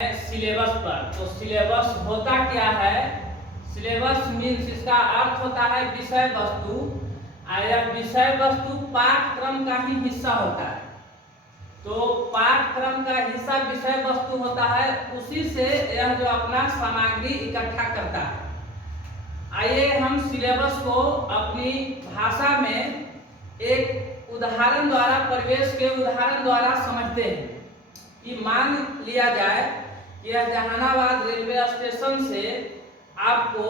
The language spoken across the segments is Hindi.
सिलेबस पर। तो सिलेबस होता क्या है? सिलेबस मीन्स इसका अर्थ होता है विषय वस्तु। यह विषय वस्तु पाठ्यक्रम का ही हिस्सा होता है। तो पाठ्यक्रम का हिस्सा विषय वस्तु होता है, उसी से यह जो अपना सामग्री इकट्ठा करता है। आइए हम सिलेबस को अपनी भाषा में एक उदाहरण द्वारा, परिवेश के उदाहरण द्वारा समझते हैं। कि मान लिया जाए कि यह जहानाबाद रेलवे स्टेशन से आपको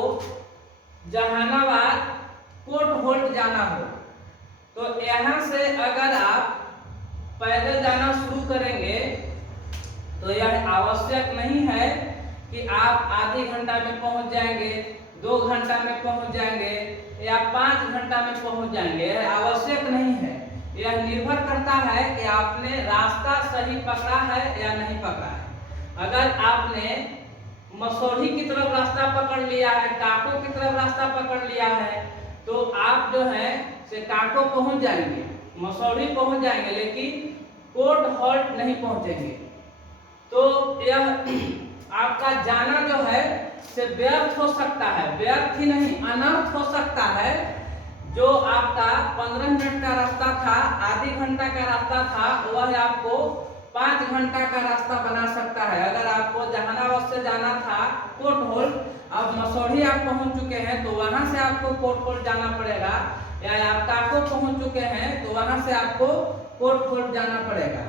जहानाबाद कोट होल्ट जाना हो, तो यहाँ से अगर आप पैदल जाना शुरू करेंगे तो यह आवश्यक नहीं है कि आप आधे घंटा में पहुंच जाएंगे, 2 घंटा में पहुंच जाएंगे या 5 घंटा में पहुंच जाएंगे। यह आवश्यक नहीं है। यह निर्भर करता है कि आपने रास्ता सही पकड़ा है या नहीं पकड़ा है। अगर आपने मसौढ़ी की तरफ रास्ता पकड़ लिया है, काको की तरफ रास्ता पकड़ लिया है, तो आप जो है से काको पहुंच जाएंगे, मसौढ़ी पहुंच जाएंगे, लेकिन कोट हॉल्ट नहीं पहुंचेंगे। तो यह आपका जाना जो है से व्यर्थ हो सकता है, व्यर्थ ही नहीं अनर्थ हो सकता है। जो आपका 15 मिनट का रास्ता था, आधे घंटा का रास्ता था, वह आपको 5 घंटा का रास्ता बना सकता है। अगर आपको जहानाबाद से जाना था कोट होल्ट, अब मसौढ़ी आप पहुंच चुके हैं तो वहां से आपको कोट होल्ट जाना पड़ेगा, या आप काको पहुंच चुके हैं तो वहां से आपको कोट होल्ट जाना पड़ेगा।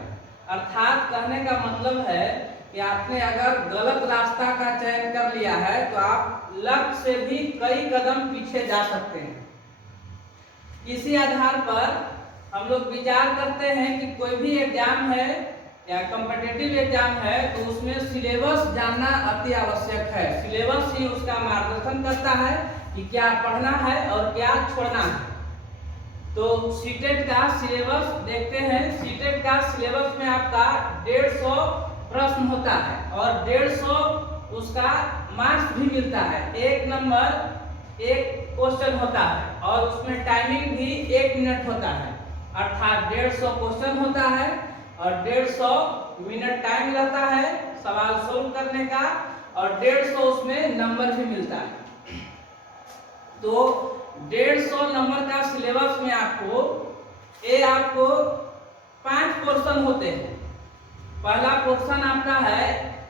अर्थात कहने का मतलब है कि आपने अगर गलत रास्ता का चयन कर लिया है तो आप लक्ष्य से भी कई कदम पीछे जा सकते हैं। इसी आधार पर हम लोग विचार करते हैं कि कोई भी एग्जाम है या कॉम्पिटिटिव एग्जाम है तो उसमें सिलेबस जानना अति आवश्यक है। सिलेबस ही उसका मार्गदर्शन करता है कि क्या पढ़ना है और क्या छोड़ना है। तो सीटेट का सिलेबस देखते हैं। सीटेट का सिलेबस में आपका 150 प्रश्न होता है और 150 उसका मार्क्स भी मिलता है। 1 नंबर 1 क्वेश्चन होता है और उसमें टाइमिंग भी 1 मिनट होता है। अर्थात 150 क्वेश्चन होता है और 150 मिनट टाइम रहता है सवाल सोल्व करने का, और 150 उसमें नंबर भी मिलता है। तो 150 नंबर का सिलेबस में आपको 5 पोर्शन होते हैं। पहला पोर्शन आपका है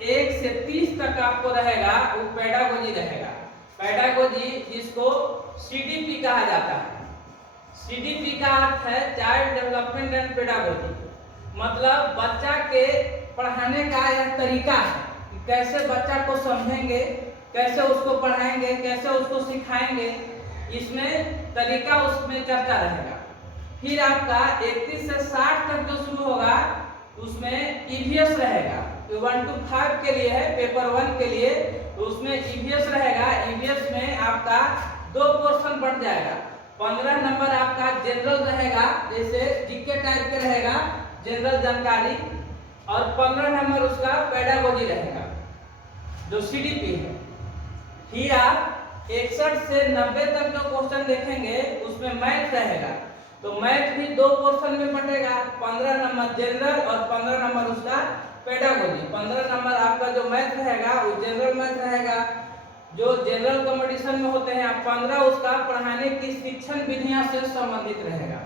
1 से 30 तक आपको रहेगा, वो पेडागोजी रहेगा। पेडागोजी जिसको CDP कहा जाता है। CDP का अर्थ है चाइल्ड डेवलपमेंट एंड पेडागोजी, मतलब बच्चा के पढ़ाने का यह तरीका है कि कैसे बच्चा को समझेंगे, कैसे उसको पढ़ाएंगे, कैसे उसको सिखाएंगे, इसमें तरीका उसमें चर्चा रहेगा। फिर आपका 31 से 60 तक जो शुरू होगा उसमें EVS रहेगा। 1 to 5 के लिए है, पेपर 1 के लिए, तो उसमें EVS रहेगा। EVS में आपका 2 पोर्शन बढ़ जाएगा। 15 नंबर आपका जनरल रहेगा, जैसे जीके टाइप के रहेगा, जनरल जानकारी, और 15 नंबर उसका पेडागोजी रहेगा जो CDP है। फिर आप 61 से 90 तक जो क्वेश्चन देखेंगे उसमें मैथ रहेगा। तो मैथ भी 2 पोर्शन में बटेगा, 15 नंबर जनरल और 15 नंबर उसका पेडागोजी। 15 नंबर आपका जो मैथ रहेगा वो जनरल मैथ रहेगा, जो जनरल कंपटीशन में होते हैं। 15 उसका पढ़ाने की शिक्षण विधियां से संबंधित रहेगा।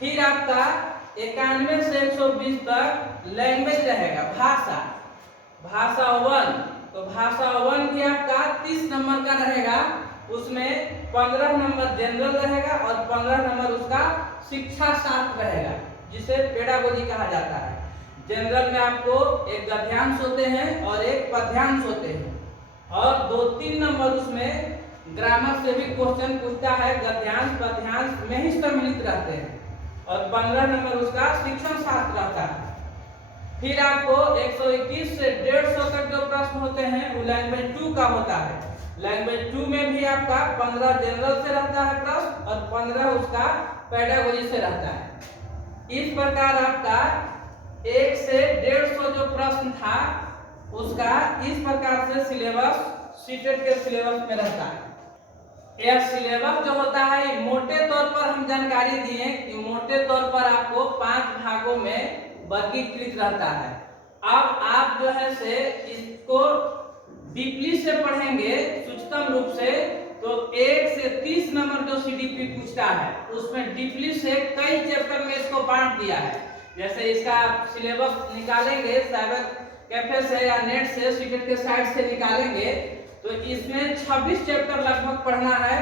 फिर आपका 91 से 120 तक लैंग्वेज रहेगा, भाषा 1। तो भाषा 1 भी आपका 30 नंबर का रहेगा। उसमें 15 नंबर जनरल रहेगा और 15 नंबर उसका शिक्षा शास्त्र रहेगा, जिसे पेडागोजी कहा जाता है। जनरल में आपको एक गद्यांश होते हैं और एक पद्यांश होते हैं, और 2-3 नंबर उसमें ग्रामर से भी क्वेश्चन पूछता है। गद्यांश पद्यांश में ही सम्मिलित रहते हैं, और 15 नंबर उसका शिक्षण शास्त्र रहता है। फिर आपको 121 से 150 तक जो प्रश्न होते हैं वो लैंग्वेज 2 का होता है। लैंग्वेज 2 में भी आपका 15 जनरल से रहता है प्रश्न और 15 उसका पेडागोजी से रहता है। इस प्रकार आपका 1 से 150 जो प्रश्न था उसका इस प्रकार से सिलेबस सीटेट के सिलेबस में रहता है। यह सिलेबस जो होता है मोटे तौर पर हम जानकारी दिए कि मोटे तौर पर आपको 5 भागों में वर्गीकृत रहता है। अब आप जो है से इसको डीपली से पढ़ेंगे सूक्ष्म रूप से, तो 1 से 30 नंबर जो सीडीपी पूछता है उसमें डीपली से कई चैप्टर में इसको बांट दिया है। जैसे इसका सिलेबस निकालेंगे साइबर कैफे से या नेट से, सीटेट के साइट से निकालेंगे, तो इसमें 26 चैप्टर लगभग पढ़ना है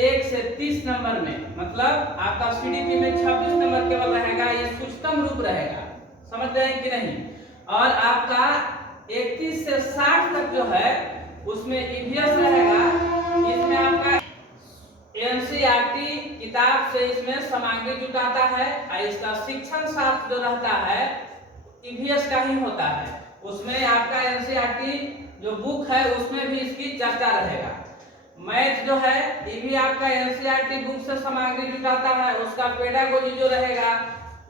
1 से 30 नंबर में। मतलब आपका सीडीपी में 26 नंबर केवल रहेगा, ये सूक्ष्म रूप रहेगा, समझ रहे हैं कि नहीं। और आपका 31 से 60 तक जो है उसमें ईवीएस रहेगा। इसमें आपका एनसीईआरटी किताब से इसमें सामग्री जुटाता है, और इसका शिक्षण शास्त्र जो रहता है ईवीएस का ही होता है। उसमें आपका एनसीईआरटी जो बुक है उसमें भी इसकी चर्चा रहेगा। मैथ जो है ये भी आपका एनसीईआरटी बुक से सामग्री जुटाता है, उसका पेडागोजी जो रहेगा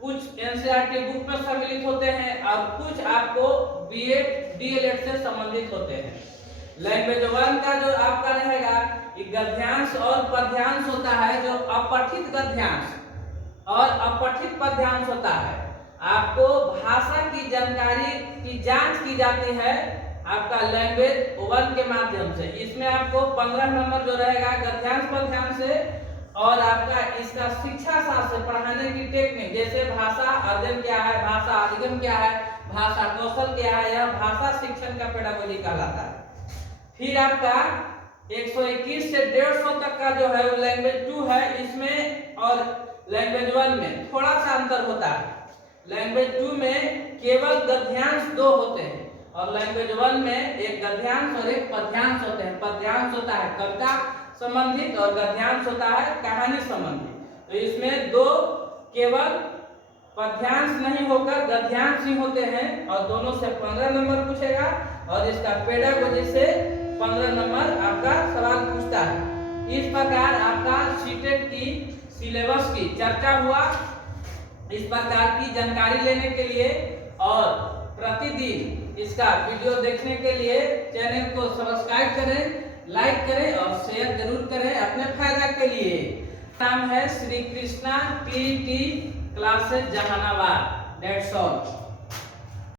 कुछ एनसीईआरटी बुक में सम्मिलित होते हैं और कुछ आपको बीएड डीएलएड से संबंधित होते हैं। लैंग्वेज 1 का जो आपका रहेगा ये गद्यांश और पद्यांश होता है, जो अपठित गद्यांश और अपठित पद्यांश होता है। आपको भाषा की जानकारी की जांच की जाती है आपका लैंग्वेज 1 के माध्यम से। इसमें आपको 15 नंबर जो रहेगा गद्यांश पद्यांश से, और आपका इसका शिक्षा शास्त्र से पढ़ाने की टेक्निक, जैसे भाषा अर्जन क्या है, भाषा अधिगम क्या है, भाषा कौशल क्या है, यह भाषा शिक्षण का पेडागोजी कहलाता है। फिर आपका 121 से 150 तक का जो है वो लैंग्वेज 2 है। इसमें और लैंग्वेज 1 में थोड़ा सा अंतर होता है। लैंग्वेज 2 में केवल गद्यांश 2 होते हैं और लैंग्वेज 1 में एक गद्यांश और एक पद्यांश होते हैं। पद्यांश होता है कविता संबंधित और गद्यांश होता है कहानी संबंधित। तो इसमें 2 केवल पद्यांश नहीं होकर गद्यांश ही होते हैं, और दोनों से 15 नंबर पूछेगा और इसका पेडागोजी से 15 नंबर आपका सवाल पूछता है। इस प्रकार आपका सीटेट की सिलेबस की चर्चा हुआ। इस प्रकार की जानकारी लेने के लिए और प्रतिदिन इसका वीडियो देखने के लिए चैनल को सब्सक्राइब करें, लाइक करें और शेयर जरूर करें अपने फायदा के लिए। नाम है Shri Krishna PT classes Jehanabad. That's all.